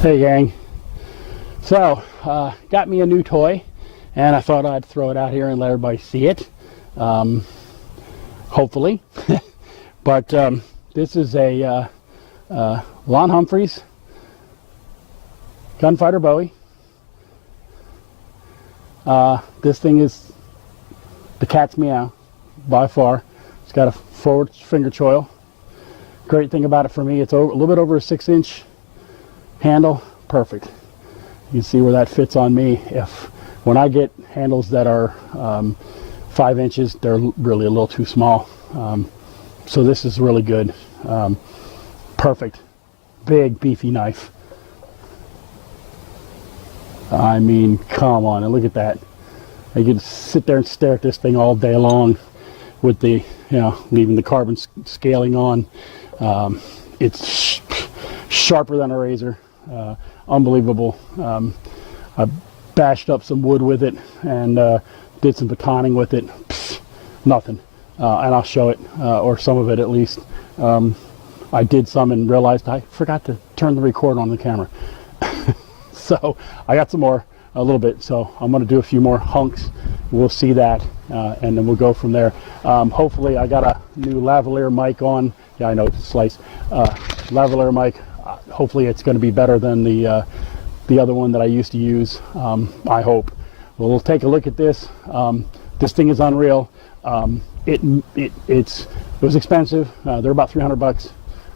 Hey gang, so got me a new toy and I thought I'd throw it out here and let everybody see it, hopefully. But this is a Lon Humphrey's Gunfighter Bowie. This thing is the cat's meow by far. It's got a forward finger choil. Great thing about it for me, it's a little bit over a 6-inch handle. Perfect. You can see where that fits on me. When I get handles that are 5 inches, they're really a little too small. So this is really good. Perfect. Big beefy knife. I mean, come on, and look at that. I could sit there and stare at this thing all day long with the, leaving the carbon scaling on. It's sharper than a razor. Unbelievable. I bashed up some wood with it and did some batoning with it. Pfft, nothing. And I'll show it, or some of it at least. I did some and realized I forgot to turn the record on the camera. So I got some more, a little bit, so I'm going to do a few more hunks. We'll see that, and then we'll go from there. Hopefully I got a new lavalier mic on. Yeah, I know, slice. Lavalier mic. Hopefully it's going to be better than the other one that I used to use. I hope. Well, we'll take a look at this. This thing is unreal. It was expensive. They're about 300 bucks,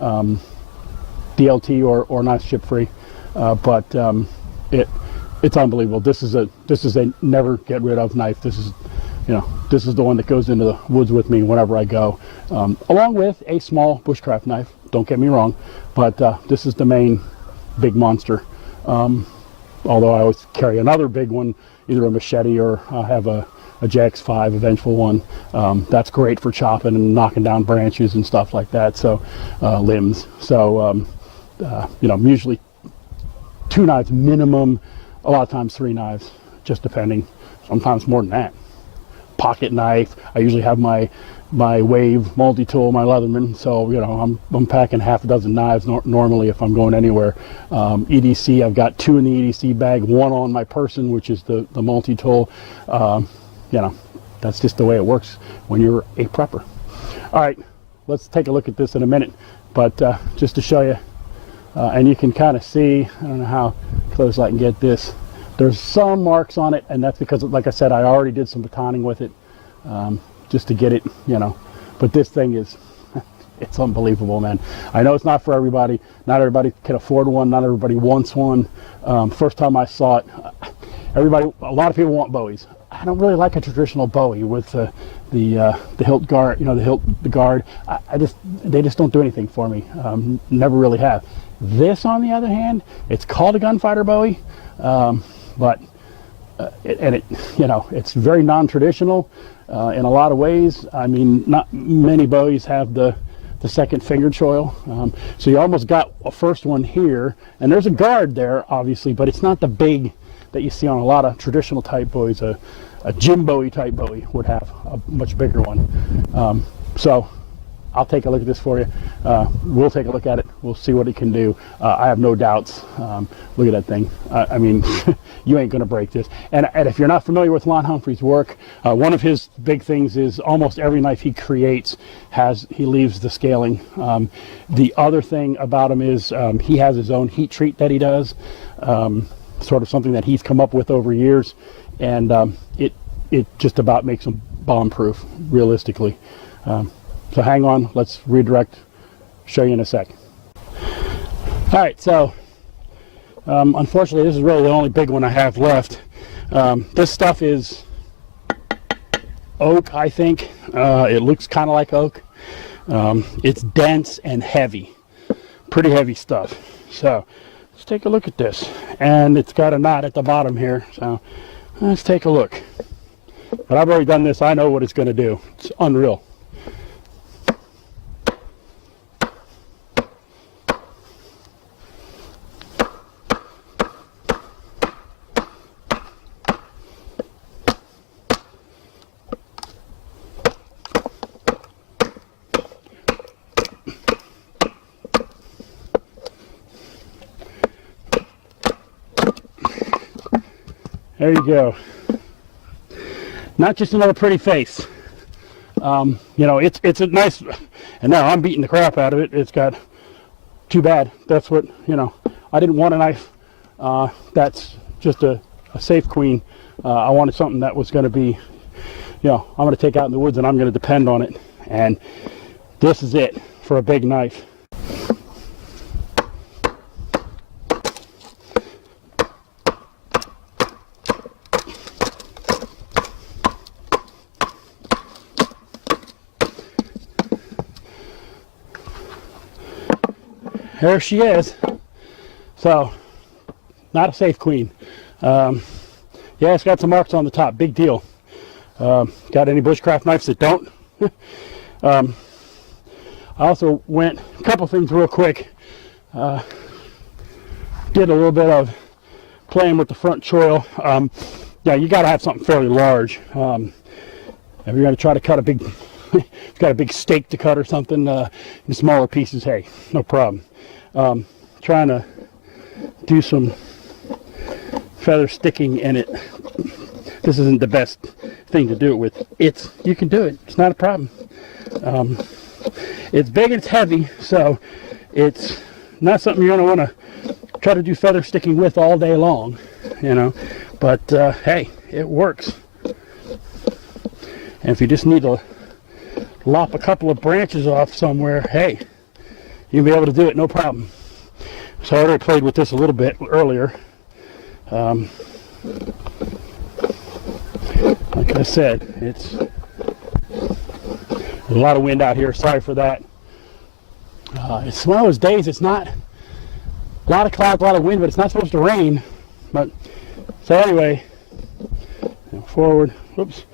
DLT or not ship free. But it's unbelievable. This is a never get rid of knife. This is the one that goes into the woods with me whenever I go, along with a small bushcraft knife. Don't get me wrong, but this is the main big monster. Although I always carry another big one, either a machete or I have a JX5, a vengeful one. That's great for chopping and knocking down branches and stuff like that. So limbs. So usually 2 knives minimum. A lot of times 3 knives, just depending. Sometimes more than that. Pocket knife. I usually have my Wave multi-tool, my Leatherman, so I'm packing half a dozen knives normally if I'm going anywhere. EDC, I've got 2 in the EDC bag, 1 on my person, which is the multi-tool. That's just the way it works when you're a prepper. All right, let's take a look at this in a minute, but just to show you, and you can kind of see, I don't know how close I can get this. There's some marks on it, and that's because, like I said, I already did some batoning with it, just to get it, but this thing is, it's unbelievable, man. I know it's not for everybody. Not everybody can afford one. Not everybody wants one. First time I saw it, a lot of people want Bowies. I don't really like a traditional Bowie with the hilt guard, the guard. They just don't do anything for me. Never really have. This, on the other hand, it's called a Gunfighter Bowie, but it's very non-traditional in a lot of ways. I mean, not many Bowies have the second finger choil, so you almost got a first one here, and there's a guard there, obviously, but it's not the big that you see on a lot of traditional type Bowies. A Jim Bowie type Bowie would have a much bigger one. So I'll take a look at this for you. We'll take a look at it. We'll see what it can do. I have no doubts. Look at that thing. I mean, you ain't going to break this. And if you're not familiar with Lon Humphrey's work, one of his big things is almost every knife he creates he leaves the scaling. The other thing about him is he has his own heat treat that he does, sort of something that he's come up with over years, and it just about makes them bomb-proof, realistically. So hang on, let's redirect, show you in a sec. All right, so unfortunately this is really the only big one I have left. This stuff is oak, I think. It looks kind of like oak. It's dense and heavy, pretty heavy stuff. So let's take a look at this. And it's got a knot at the bottom here, so let's take a look. But I've already done this, I know what it's going to do. It's unreal. There you go. Not just another pretty face. You know, it's a nice, and now I'm beating the crap out of it. It's got, too bad. That's what, you know, I didn't want a knife that's just a safe queen. I wanted something that was going to be, you know, I'm going to take out in the woods and I'm going to depend on it. And this is it for a big knife. There she is. So, not a safe queen. Yeah, it's got some marks on the top. Big deal. Got any bushcraft knives that don't? I also went, a couple things real quick. Did a little bit of playing with the front choil. Yeah, you got to have something fairly large. If you're going to try to cut a big, if you've got a big steak to cut or something in smaller pieces, hey, no problem. Trying to do some feather sticking in it. This isn't the best thing to do it with. You can do it. It's not a problem. It's big and it's heavy, so it's not something you're going to want to try to do feather sticking with all day long, you know. But hey, it works. And if you just need to lop a couple of branches off somewhere, hey, you'll be able to do it, no problem. So I already played with this a little bit earlier. Like I said, there's a lot of wind out here. Sorry for that. It's one of those days. It's not a lot of clouds, a lot of wind, but it's not supposed to rain. But so anyway, forward. Whoops.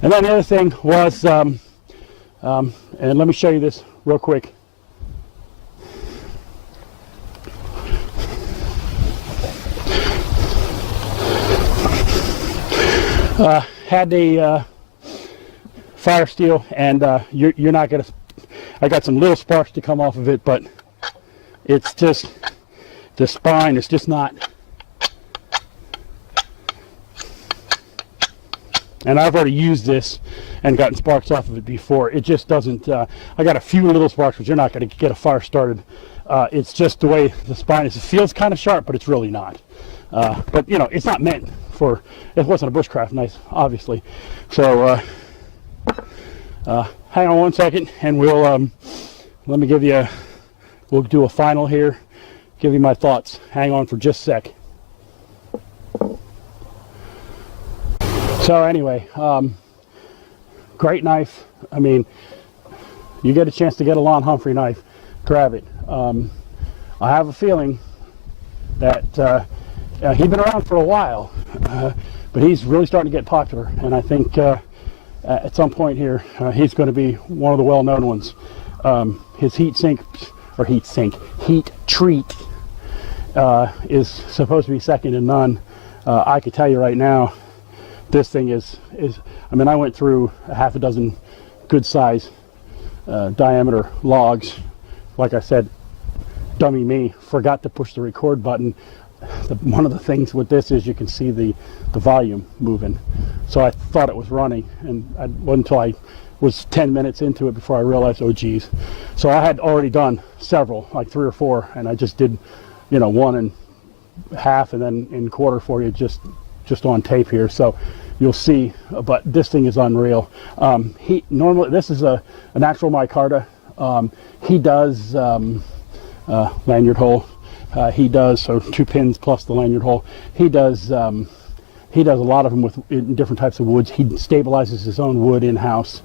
And then the other thing was, and let me show you this real quick. Had the fire steel, and you're not gonna. I got some little sparks to come off of it, but it's just the spine is just not. And I've already used this and gotten sparks off of it before. It just doesn't. I got a few little sparks, but you're not going to get a fire started. It's just the way the spine is. It feels kind of sharp, but it's really not. But you know, it's not meant for. It wasn't a bushcraft knife, obviously. So hang on one second, and we'll let me give you. We'll do a final here. Give you my thoughts. Hang on for just a sec. So anyway, great knife. I mean, you get a chance to get a Lon Humphrey knife, grab it. I have a feeling that he's been around for a while, but he's really starting to get popular, and I think at some point here he's going to be one of the well-known ones. His heat treat is supposed to be second to none. I could tell you right now, this thing is I mean, I went through a half a dozen good size diameter logs. Like I said, dummy me, forgot to push the record button. One of the things with this is you can see the volume moving. So I thought it was running, and it wasn't until I was 10 minutes into it before I realized, oh geez. So I had already done several, like 3 or 4, and I just did, you know, 1 and half and then in quarter for you just on tape here, so you'll see. But this thing is unreal. He normally, this is a natural micarta. He does lanyard hole. He does, so 2 pins plus the lanyard hole. He does a lot of them in different types of woods. He stabilizes his own wood in-house.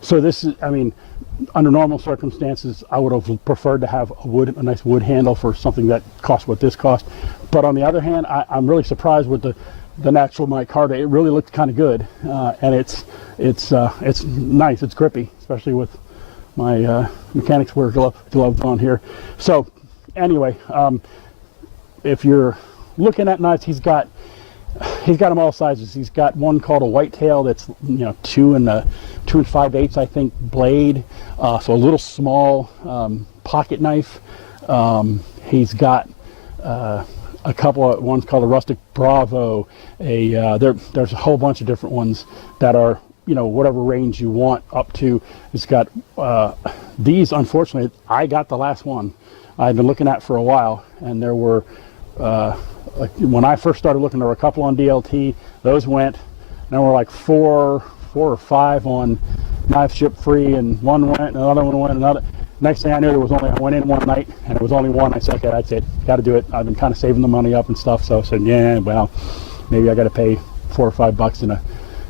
So this is, I mean, under normal circumstances, I would have preferred to have a nice wood handle for something that costs what this cost. But on the other hand, I'm really surprised with the natural micarta. It really looked kind of good, and it's nice. It's grippy, especially with my mechanics wear gloves on here. So anyway, if you're looking at knives, he's got them all sizes. He's got one called a whitetail that's 2 and 5/8, I think, blade. So a little small pocket knife. He's got a couple of ones called a Rustic Bravo. There's a whole bunch of different ones that are, you know, whatever range you want up to. It's got these. Unfortunately, I got the last one I've been looking at for a while, and there were like when I first started looking, there were a couple on DLT. Those went. There were like four or five on Knife Ship Free, and one went, and another one went, another. Next thing I knew, I went in one night, and it was only one. I said, okay, that's it, got to do it. I've been kind of saving the money up and stuff, so I said, yeah, well, maybe I got to pay $4 or $5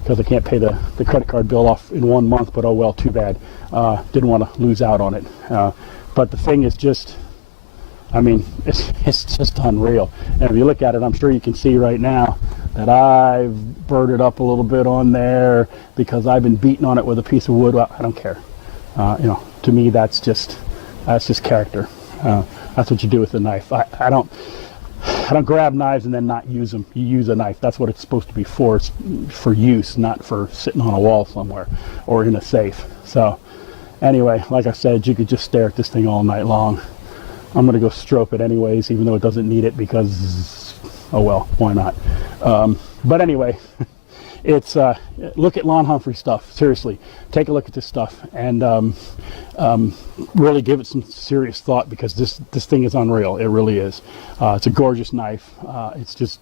because I can't pay the credit card bill off in 1 month, but oh well, too bad. Didn't want to lose out on it. But the thing is just, I mean, it's just unreal. And if you look at it, I'm sure you can see right now that I've burred it up a little bit on there because I've been beating on it with a piece of wood. Well, I don't care. You know, to me, that's just character. That's what you do with a knife. I don't grab knives and then not use them. You use a knife. That's what it's supposed to be for. It's for use, not for sitting on a wall somewhere or in a safe. So anyway, like I said, you could just stare at this thing all night long. I'm going to go stroke it anyways, even though it doesn't need it, because, oh well, why not? But anyway, it's look at Lon Humphrey stuff. Seriously, take a look at this stuff and really give it some serious thought, because this thing is unreal. It really is. It's a gorgeous knife. It's just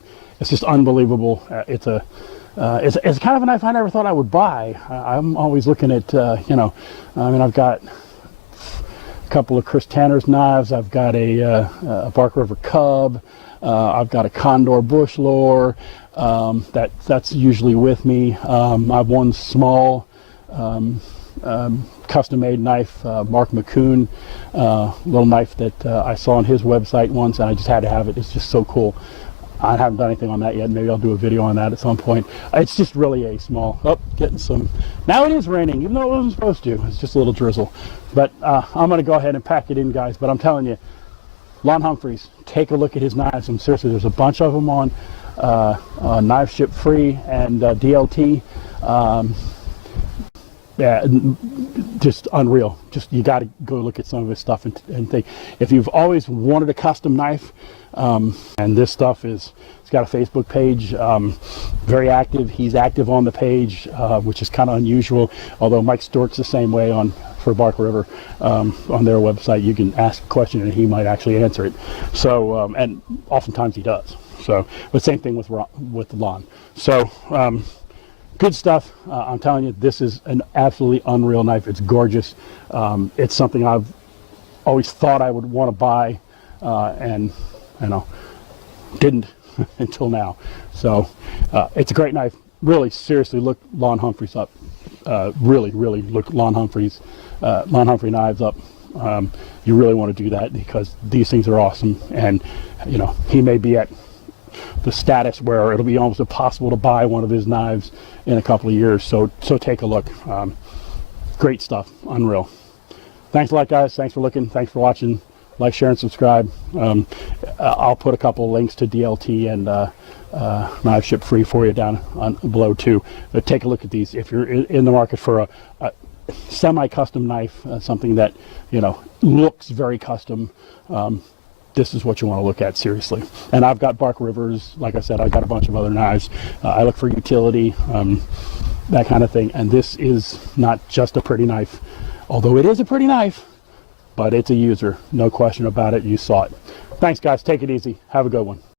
unbelievable. It's kind of a knife I never thought I would buy. I'm always looking at you know, I mean, I've got a couple of Chris Tanner's knives. I've got a Bark River Cub. I've got a Condor Bush Lore. That's usually with me. I have one small custom-made knife, Mark McCoon, little knife that I saw on his website once, and I just had to have it. It's just so cool. I haven't done anything on that yet. Maybe I'll do a video on that at some point. It's just really a small. Oh, getting some. Now it is raining, even though it wasn't supposed to. It's just a little drizzle. But I'm going to go ahead and pack it in, guys. But I'm telling you, Lon Humphrey's, take a look at his knives. And seriously, there's a bunch of them on Knife Ship Free and DLT. Yeah, just unreal. Just, you got to go look at some of his stuff and think. If you've always wanted a custom knife, and this stuff is, it's got a Facebook page, very active. He's active on the page, which is kind of unusual. Although Mike Stewart's the same way for Bark River, on their website. You can ask a question and he might actually answer it. So, and oftentimes he does. So, but same thing with Lon. So, good stuff. I'm telling you, this is an absolutely unreal knife. It's gorgeous. It's something I've always thought I would want to buy, and you know, didn't until now. So it's a great knife. Really, seriously, look Lon Humphrey's up. Really look Lon Humphrey knives up. You really want to do that, because these things are awesome. And you know, he may be at the status where it'll be almost impossible to buy one of his knives in a couple of years. So take a look. Great stuff. Unreal. Thanks a lot, guys. Thanks for looking. Thanks for watching. Like, share, and subscribe. I'll put a couple of links to DLT and Knife Ship Free for you down below too. But take a look at these. If you're in the market for a semi-custom knife, something that, you know, looks very custom, this is what you want to look at, seriously. And I've got Bark Rivers. Like I said, I've got a bunch of other knives. I look for utility, that kind of thing. And this is not just a pretty knife, although it is a pretty knife, but it's a user. No question about it. You saw it. Thanks, guys. Take it easy. Have a good one.